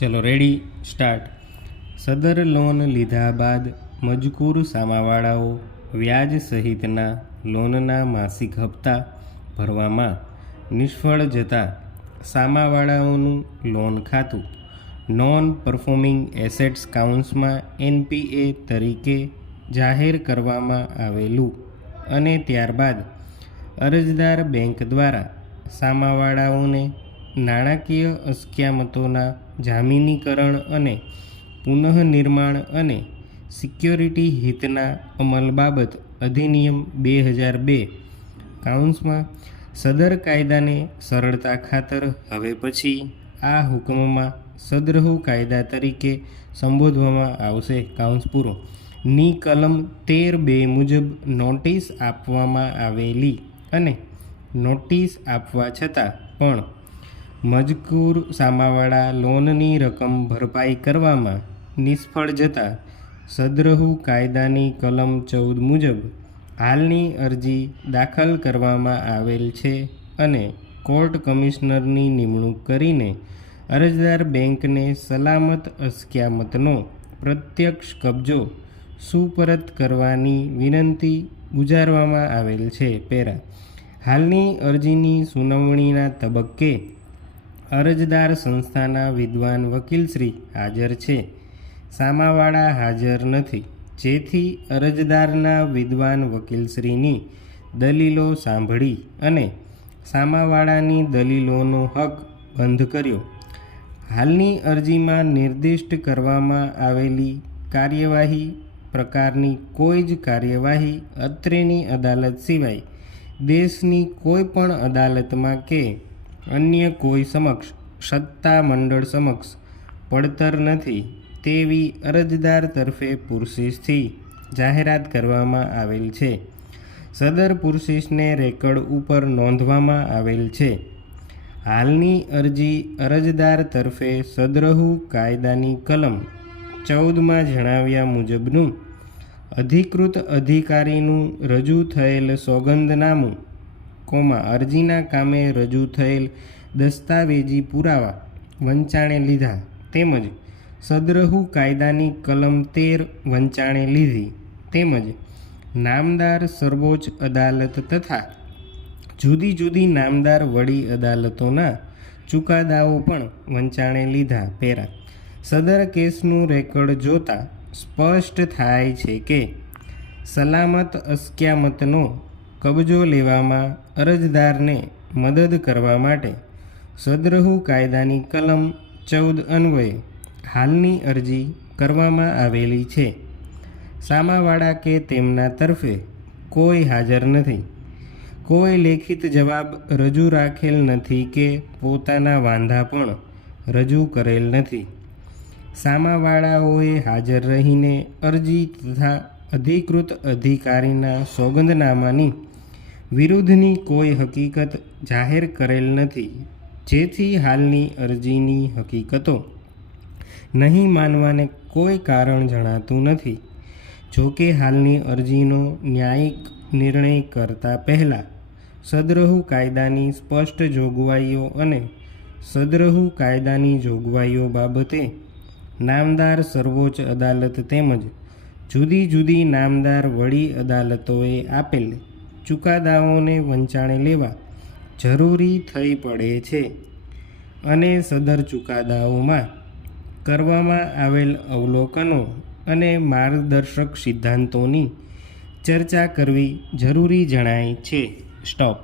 ચલો ready start. સદર loan લીધા બાદ મજકૂર સામાવાળાઓ વ્યાજ સહિતના લોનના માસિક હપ્તા ભરવામાં નિષ્ફળ જતા સામાવાળાઓનું લોન ખાતું નોન પરફોર્મિંગ એસેટ્સ કાઉન્ટ્સમાં NPA તરીકે જાહેર કરવામાં આવેલું અને ત્યારબાદ અરજદાર બેંક દ્વારા સામાવાળાઓને નાણાકીય અસ્ક્યામતોના જામીનીકરણ અને પુનઃનિર્માણ અને સિક્યોરિટી હિતના અમલ બાબત અધિનિયમ 2002 કાઉન્ટ્સમાં સદર કાયદાને સરળતા ખાતર હવે પછી આ હુકમમાં સદ્રહુ કાયદા તરીકે સંબોધવામાં આવશે કાઉન્ટ્સ પૂરો ની કલમ 13(2) મુજબ નોટિસ આપવામાં આવેલી અને નોટિસ આપવા છતાં પણ મજકૂર સામાવાળા લોનની રકમ ભરપાઈ કરવામાં નિષ્ફળ જતા સદ્રહુ કાયદાની કલમ 14 મુજબ હાલની અરજી દાખલ કરવામાં આવેલ છે અને કોર્ટ કમિશનરની નિમણૂક કરીને અરજદાર બેંકને સલામત અસ્ક્યામતનો પ્રત્યક્ષ કબજો સુપરત કરવાની વિનંતી ગુજારવામાં આવેલ છે। પેરા હાલની અરજીની સુનાવણીના તબક્કે અરજદાર સંસ્થાના વિદ્વાન વકીલશ્રી હાજર છે, સામાવાળા હાજર નથી, જેથી અરજદારના વિદ્વાન વકીલશ્રીની દલીલો સાંભળી અને સામાવાળાની દલીલોનો હક બંધ કર્યો। હાલની અરજીમાં નિર્દિષ્ટ કરવામાં આવેલી કાર્યવાહી પ્રકારની કોઈ જ કાર્યવાહી અત્રેની અદાલત સિવાય દેશની કોઈ પણ અદાલતમાં કે અન્ય કોઈ સમક્ષ સત્તા મંડળ સમક્ષ પડતર નથી તેવી અરજદાર તરફે પુરશીસથી જાહેરાત કરવામાં આવેલ છે। સદર પુરશીસને રેકર્ડ ઉપર નોંધવામાં આવેલ છે। હાલની અરજી અરજદાર તરફે સદ્રહુ કાયદાની કલમ 14માં જણાવ્યા મુજબનું અધિકૃત અધિકારીનું રજૂ થયેલ સોગંદનામું અરજીના કામે રજૂ થયેલ દસ્તાવેજી પુરાવા વંચાણે લીધા તેમજ સદ્રહુ કાયદાની કલમ 13 વંચાણે લીધી તેમજ નામદાર સર્વોચ્ચ અદાલત તથા જુદી જુદી નામદાર વડી અદાલતોના ચુકાદાઓ પણ વંચાણે લીધા। પેરા સદર કેસનું રેકર્ડ જોતા સ્પષ્ટ થાય છે કે સલામત અસ્ક્યામતનો કબજો લેવામાં અરજદારને મદદ કરવા માટે સદ્રહુ કાયદાની કલમ 14 અન્વયે હાલની અરજી કરવામાં આવેલી છે। સામાવાળા કે તેમના તરફે કોઈ હાજર નથી, કોઈ લેખિત જવાબ રજૂ રાખેલ નથી કે પોતાના વાંધા પણ રજૂ કરેલ નથી। સામાવાળાઓએ હાજર રહીને અરજી તથા અધિકૃત અધિકારીના સોગંદનામાની વિરુદ્ધની કોઈ હકીકત જાહેર કરેલ નથી, જેથી હાલની અરજીની હકીકતો નહીં માનવાને કોઈ કારણ જણાતું નથી। જોકે હાલની અરજીનો ન્યાયિક નિર્ણય કરતા પહેલાં સદ્રહુ કાયદાની સ્પષ્ટ જોગવાઈઓ અને સદ્રહુ કાયદાની જોગવાઈઓ બાબતે નામદાર સર્વોચ્ચ અદાલત તેમજ જુદી જુદી નામદાર વડી અદાલતોએ આપેલ ચુકાદાઓને વંચાણે લેવા જરૂરી થઈ પડે છે અને સદર ચુકાદાઓમાં કરવામાં આવેલ અવલોકનો અને માર્ગદર્શક સિદ્ધાંતોની ચર્ચા કરવી જરૂરી જણાય છે। સ્ટોપ।